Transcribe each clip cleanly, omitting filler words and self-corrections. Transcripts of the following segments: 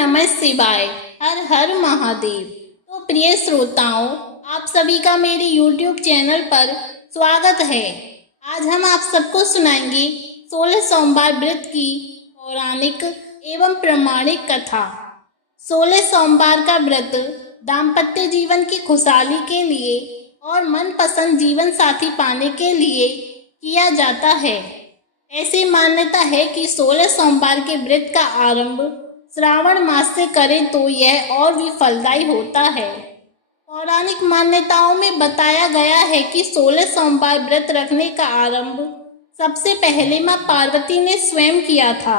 नमः शिवाय। हर हर महादेव। तो प्रिय श्रोताओं, आप सभी का मेरे YouTube चैनल पर स्वागत है। आज हम आप सबको सुनाएंगे 16 सोमवार व्रत की पौराणिक एवं प्रमाणिक कथा। 16 सोमवार का व्रत दाम्पत्य जीवन की खुशहाली के लिए और मनपसंद जीवन साथी पाने के लिए किया जाता है। ऐसी मान्यता है कि 16 सोमवार के व्रत का आरंभ श्रावण मास से करें तो यह और भी फलदायी होता है। पौराणिक मान्यताओं में बताया गया है कि 16 सोमवार व्रत रखने का आरंभ सबसे पहले मां पार्वती ने स्वयं किया था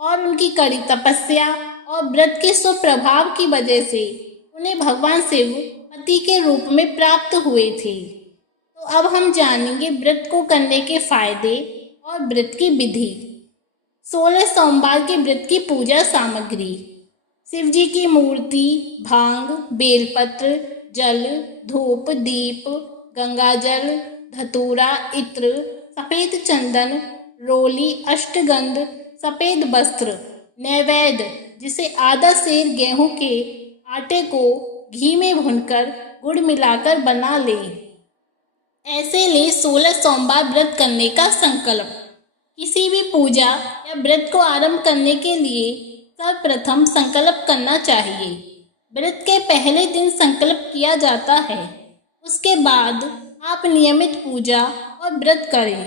और उनकी कड़ी तपस्या और व्रत के सुप्रभाव की वजह से उन्हें भगवान शिव पति के रूप में प्राप्त हुए थे। तो अब हम जानेंगे व्रत को करने के फायदे और व्रत की विधि। 16 सोमवार के व्रत की पूजा सामग्री: शिव जी की मूर्ति, भांग, बेलपत्र, जल, धूप, दीप, गंगाजल, धतूरा, इत्र, सफेद चंदन, रोली, अष्टगंध, सफेद वस्त्र, नैवेद्य जिसे आधा सेर गेहूं के आटे को घी में भूनकर गुड़ मिलाकर बना लें। ऐसे ले 16 सोमवार व्रत करने का संकल्प। किसी भी पूजा या व्रत को आरंभ करने के लिए सर्वप्रथम संकल्प करना चाहिए। व्रत के पहले दिन संकल्प किया जाता है। उसके बाद आप नियमित पूजा और व्रत करें।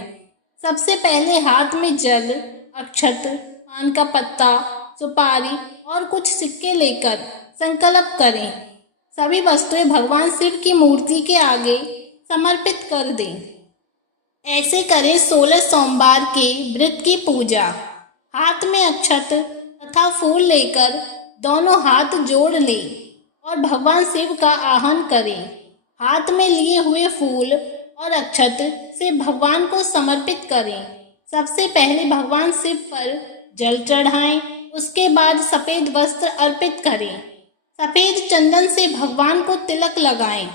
सबसे पहले हाथ में जल, अक्षत, पान का पत्ता, सुपारी और कुछ सिक्के लेकर संकल्प करें। सभी वस्तुएं भगवान शिव की मूर्ति के आगे समर्पित कर दें। ऐसे करें 16 सोमवार के व्रत की पूजा। हाथ में अक्षत तथा फूल लेकर दोनों हाथ जोड़ लें और भगवान शिव का आह्वान करें। हाथ में लिए हुए फूल और अक्षत से भगवान को समर्पित करें। सबसे पहले भगवान शिव पर जल चढ़ाएं, उसके बाद सफेद वस्त्र अर्पित करें। सफेद चंदन से भगवान को तिलक लगाएं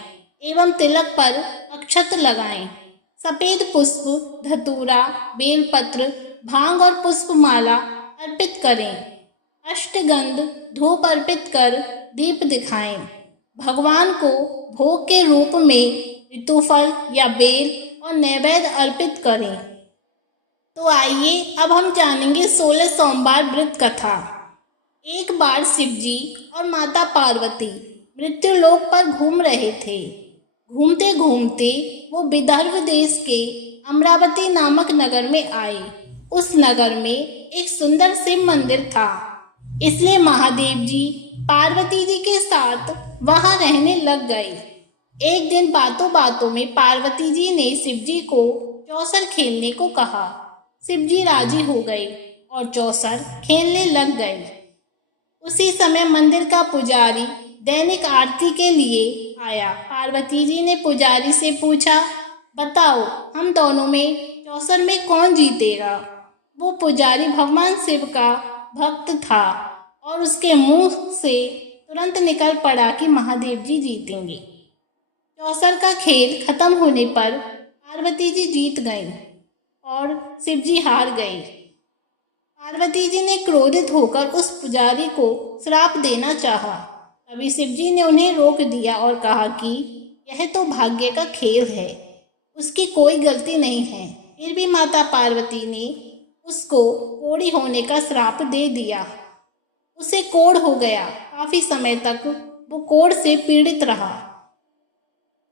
एवं तिलक पर अक्षत लगाएं। सफेद पुष्प, धतूरा, बेलपत्र, भांग और पुष्पमाला अर्पित करें। अष्टगंध धूप अर्पित कर दीप दिखाएं। भगवान को भोग के रूप में ऋतुफल या बेल और नैवेद्य अर्पित करें। तो आइए अब हम जानेंगे 16 सोमवार व्रत कथा। एक बार शिवजी और माता पार्वती मृत्युलोक पर घूम रहे थे। घूमते घूमते वो विदर्भ देश के अमरावती नामक नगर में आए। उस नगर में एक सुंदर शिव मंदिर था, इसलिए महादेव जी पार्वती जी के साथ वहां रहने लग गए। एक दिन बातों बातों में पार्वती जी ने शिव जी को चौसर खेलने को कहा। शिव जी राजी हो गए और चौसर खेलने लग गए। उसी समय मंदिर का पुजारी दैनिक आरती के लिए आया। पार्वती जी ने पुजारी से पूछा, बताओ हम दोनों में चौसर में कौन जीतेगा? वो पुजारी भगवान शिव का भक्त था और उसके मुंह से तुरंत निकल पड़ा कि महादेव जी जीतेंगे। चौसर का खेल खत्म होने पर पार्वती जी जीत गईं और शिव जी हार गए। पार्वती जी ने क्रोधित होकर उस पुजारी को श्राप देना चाहा। तभी शिव जी ने उन्हें रोक दिया और कहा कि यह तो भाग्य का खेल है, उसकी कोई गलती नहीं है। फिर भी माता पार्वती ने उसको कोढ़ी होने का श्राप दे दिया। उसे कोढ़ हो गया। काफी समय तक वो कोढ़ से पीड़ित रहा।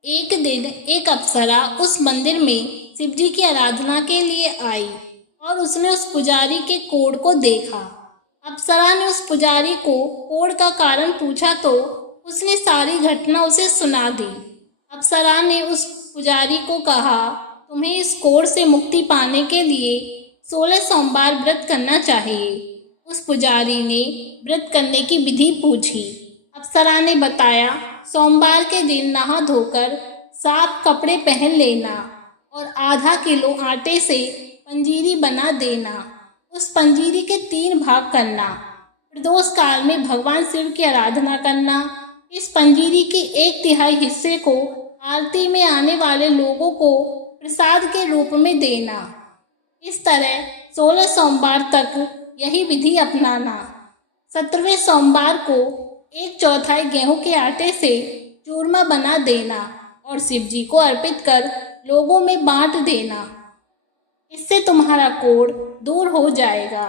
एक दिन एक अप्सरा उस मंदिर में शिव जी की आराधना के लिए आई और उसने उस पुजारी के कोढ़ को देखा। अप्सरा ने उस पुजारी को कोढ़ का कारण पूछा तो उसने सारी घटना उसे सुना दी। अप्सरा ने उस पुजारी को कहा, तुम्हें इस कोढ़ से मुक्ति पाने के लिए 16 सोमवार व्रत करना चाहिए। उस पुजारी ने व्रत करने की विधि पूछी। अप्सरा ने बताया, सोमवार के दिन नहा धोकर साफ कपड़े पहन लेना और आधा किलो आटे से पंजीरी बना देना। उस पंजीरी के 3 भाग करना। प्रदोष काल में भगवान शिव की आराधना करना। इस पंजीरी के 1/3 हिस्से को आरती में आने वाले लोगों को प्रसाद के रूप में देना। इस तरह 16 सोमवार तक यही विधि अपनाना। 17वें सोमवार को 1/4 गेहूं के आटे से चूरमा बना देना और शिव जी को अर्पित कर लोगों में बांट देना। इससे तुम्हारा कोढ़ दूर हो जाएगा।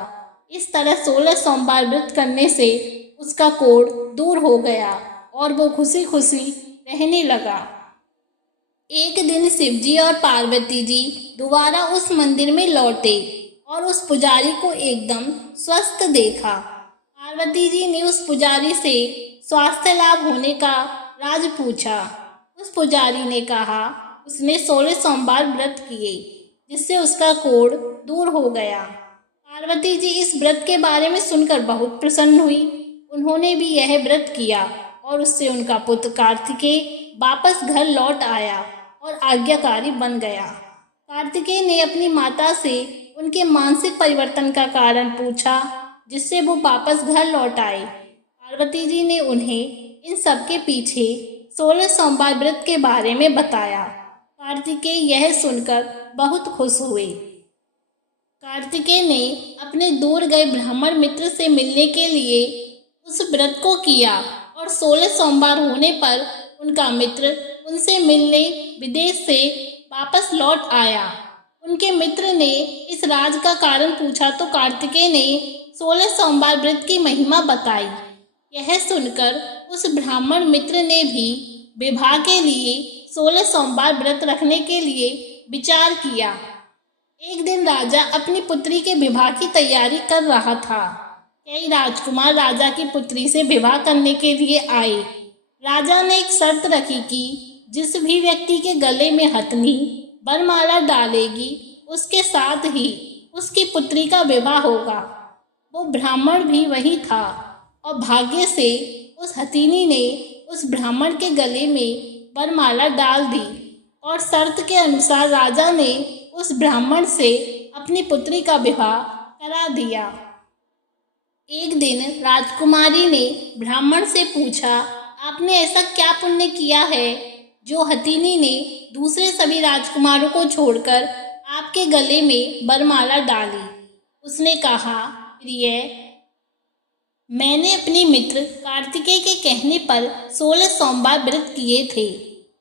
इस तरह 16 सोमवार व्रत करने से उसका कोढ़ दूर हो गया और वो खुशी खुशी रहने लगा। एक दिन शिवजी और पार्वती जी दोबारा उस मंदिर में लौटे और उस पुजारी को एकदम स्वस्थ देखा। पार्वती जी ने उस पुजारी से स्वास्थ्य लाभ होने का राज पूछा। उस पुजारी ने कहा उसने 16 सोमवार व्रत किए जिससे उसका कोढ़ दूर हो गया। पार्वती जी इस व्रत के बारे में सुनकर बहुत प्रसन्न हुई। उन्होंने भी यह व्रत किया और उससे उनका पुत्र कार्तिकेय वापस घर लौट आया और आज्ञाकारी बन गया। कार्तिकेय ने अपनी माता से उनके मानसिक परिवर्तन का कारण पूछा जिससे वो वापस घर लौट आए। पार्वती जी ने उन्हें इन सब के पीछे 16 सोमवार व्रत के बारे में बताया। कार्तिकेय यह सुनकर बहुत खुश हुए। कार्तिकेय ने अपने दूर गए ब्राह्मण मित्र से मिलने के लिए उस व्रत को किया और 16 सोमवार होने पर उनका मित्र उनसे मिलने विदेश से वापस लौट आया। उनके मित्र ने इस राज का कारण पूछा तो कार्तिकेय ने 16 सोमवार व्रत की महिमा बताई। यह सुनकर उस ब्राह्मण मित्र ने भी विवाह के लिए 16 सोमवार व्रत रखने के लिए विचार किया। एक दिन राजा अपनी पुत्री के विवाह की तैयारी कर रहा था। कई राजकुमार राजा की पुत्री से विवाह करने के लिए आए। राजा ने एक शर्त रखी कि जिस भी व्यक्ति के गले में हथनी वरमाला डालेगी उसके साथ ही उसकी पुत्री का विवाह होगा। वो ब्राह्मण भी वही था और भाग्य से उस हथिनी ने उस ब्राह्मण के गले में वरमाला डाल दी और शर्त के अनुसार राजा ने उस ब्राह्मण से अपनी पुत्री का विवाह करा दिया। एक दिन राजकुमारी ने ब्राह्मण से पूछा, आपने ऐसा क्या पुण्य किया है जो हथिनी ने दूसरे सभी राजकुमारों को छोड़कर आपके गले में वरमाला डाली? उसने कहा, प्रिय, मैंने अपने मित्र कार्तिकेय के कहने पर 16 सोमवार व्रत किए थे।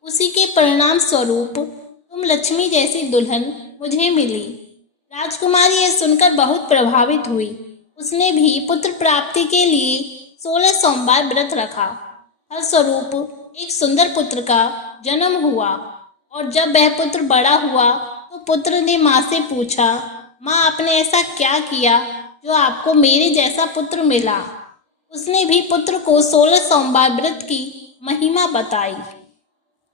उसी के परिणाम स्वरूप तुम लक्ष्मी जैसी दुल्हन मुझे मिली। राजकुमारी यह सुनकर बहुत प्रभावित हुई। उसने भी पुत्र प्राप्ति के लिए 16 सोमवार व्रत रखा। फलस्वरूप एक सुंदर पुत्र का जन्म हुआ और जब वह पुत्र बड़ा हुआ तो पुत्र ने माँ से पूछा, माँ, आपने ऐसा क्या किया जो आपको मेरे जैसा पुत्र मिला? उसने भी पुत्र को 16 सोमवार व्रत की महिमा बताई।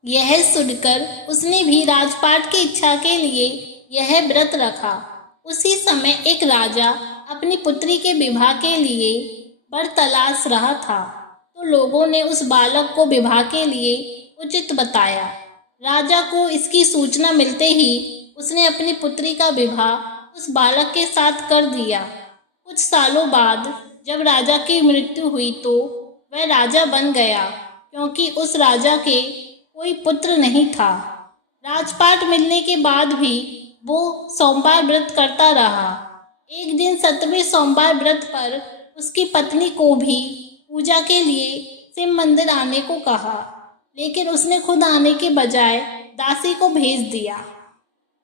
यह सुनकर उसने भी राजपाट की इच्छा के लिए यह व्रत रखा। उसी समय एक राजा अपनी पुत्री के विवाह के लिए वर तलाश रहा था तो लोगों ने उस बालक को विवाह के लिए उचित बताया। राजा को इसकी सूचना मिलते ही उसने अपनी पुत्री का विवाह उस बालक के साथ कर दिया। कुछ सालों बाद जब राजा की मृत्यु हुई तो वह राजा बन गया क्योंकि उस राजा के कोई पुत्र नहीं था। राजपाट मिलने के बाद भी वो सोमवार व्रत करता रहा। एक दिन 17वें सोमवार व्रत पर उसकी पत्नी को भी पूजा के लिए शिव मंदिर आने को कहा, लेकिन उसने खुद आने के बजाय दासी को भेज दिया।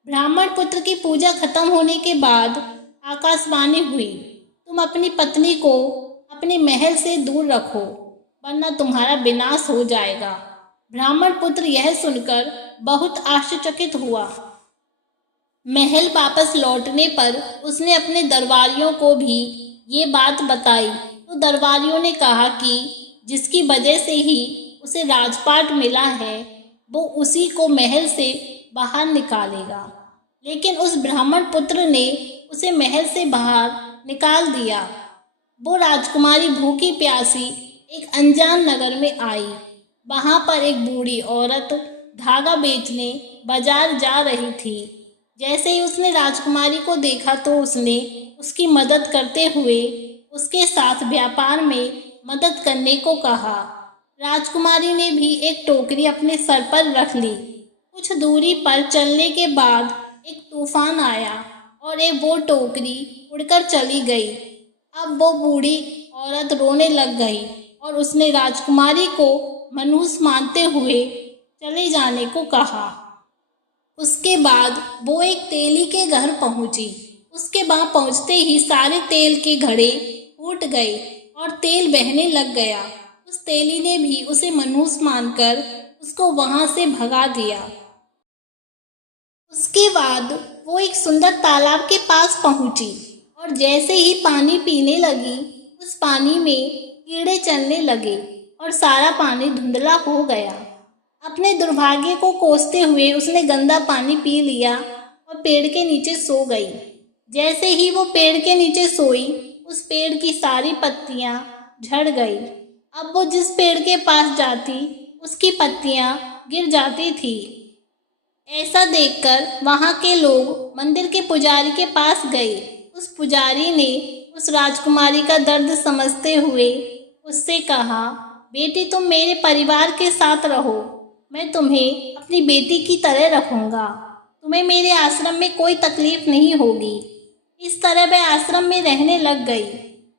ब्राह्मण पुत्र की पूजा खत्म होने के बाद आकाशवाणी हुई, तुम अपनी पत्नी को अपने महल से दूर रखो वरना तुम्हारा विनाश हो जाएगा। ब्राह्मण पुत्र यह सुनकर बहुत आश्चर्यचकित हुआ। महल वापस लौटने पर उसने अपने दरबारियों को भी ये बात बताई तो दरबारियों ने कहा कि जिसकी वजह से ही उसे राजपाट मिला है वो उसी को महल से बाहर निकालेगा। लेकिन उस ब्राह्मण पुत्र ने उसे महल से बाहर निकाल दिया। वो राजकुमारी भूखी प्यासी एक अनजान नगर में आई। वहां पर एक बूढ़ी औरत धागा बेचने बाजार जा रही थी। जैसे ही उसने राजकुमारी को देखा तो उसने उसकी मदद करते हुए उसके साथ व्यापार में मदद करने को कहा। राजकुमारी ने भी एक टोकरी अपने सर पर रख ली। कुछ दूरी पर चलने के बाद एक तूफान आया और वो टोकरी उड़कर चली गई। अब वो बूढ़ी औरत रोने लग गई और उसने राजकुमारी को मनहूस मानते हुए चले जाने को कहा। उसके बाद वो एक तेली के घर पहुंची। उसके वहां पहुंचते ही सारे तेल के घड़े फूट गए और तेल बहने लग गया। उस तेली ने भी उसे मनहूस मानकर उसको वहां से भगा दिया। उसके बाद वो एक सुंदर तालाब के पास पहुंची और जैसे ही पानी पीने लगी, उस पानी में कीड़े चलने लगे और सारा पानी धुंधला हो गया। अपने दुर्भाग्य को कोसते हुए उसने गंदा पानी पी लिया और पेड़ के नीचे सो गई। जैसे ही वो पेड़ के नीचे सोई, उस पेड़ की सारी पत्तियां झड़ गई। अब वो जिस पेड़ के पास जाती, उसकी पत्तियां गिर जाती थी। ऐसा देखकर वहां के लोग मंदिर के पुजारी के पास गए। उस पुजारी ने उस राजकुमारी का दर्द समझते हुए उससे कहा, बेटी तुम मेरे परिवार के साथ रहो, मैं तुम्हें अपनी बेटी की तरह रखूंगा। तुम्हें मेरे आश्रम में कोई तकलीफ नहीं होगी। इस तरह वह आश्रम में रहने लग गई।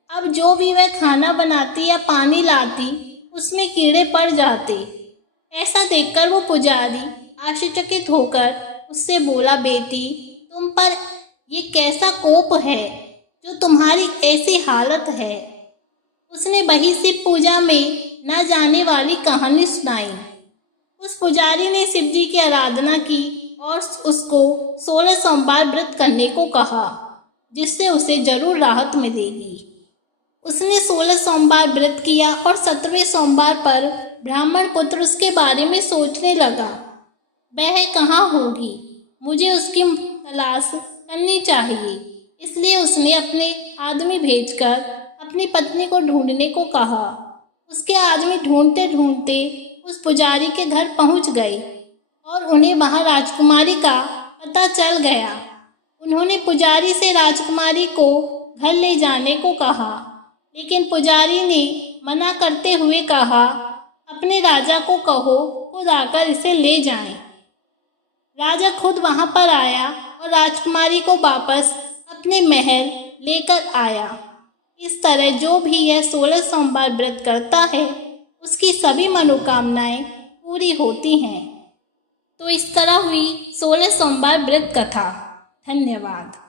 अब जो भी वह खाना बनाती या पानी लाती, उसमें कीड़े पड़ जाते। ऐसा देखकर वो पुजारी आश्चर्यचकित होकर उससे बोला, बेटी तुम पर ये कैसा कोप है जो तुम्हारी ऐसी हालत है। उसने वही शिव पूजा में न जाने वाली कहानी सुनाई। उस पुजारी ने शिव जी की आराधना की और उसको 16 सोमवार व्रत करने को कहा, जिससे उसे जरूर राहत मिलेगी। उसने 16 सोमवार व्रत किया और 17वें सोमवार पर ब्राह्मण पुत्र उसके बारे में सोचने लगा, वह कहाँ होगी, मुझे उसकी तलाश करनी चाहिए। इसलिए उसने अपने आदमी भेजकर अपनी पत्नी को ढूंढने को कहा। उसके आदमी ढूंढते ढूंढते उस पुजारी के घर पहुंच गए और उन्हें वहां राजकुमारी का पता चल गया। उन्होंने पुजारी से राजकुमारी को घर ले जाने को कहा, लेकिन पुजारी ने मना करते हुए कहा, अपने राजा को कहो खुद आकर इसे ले जाएं। राजा खुद वहां पर आया और राजकुमारी को वापस अपने महल लेकर आया। इस तरह जो भी यह 16 सोमवार व्रत करता है, उसकी सभी मनोकामनाएं पूरी होती हैं। तो इस तरह हुई 16 सोमवार व्रत कथा। धन्यवाद।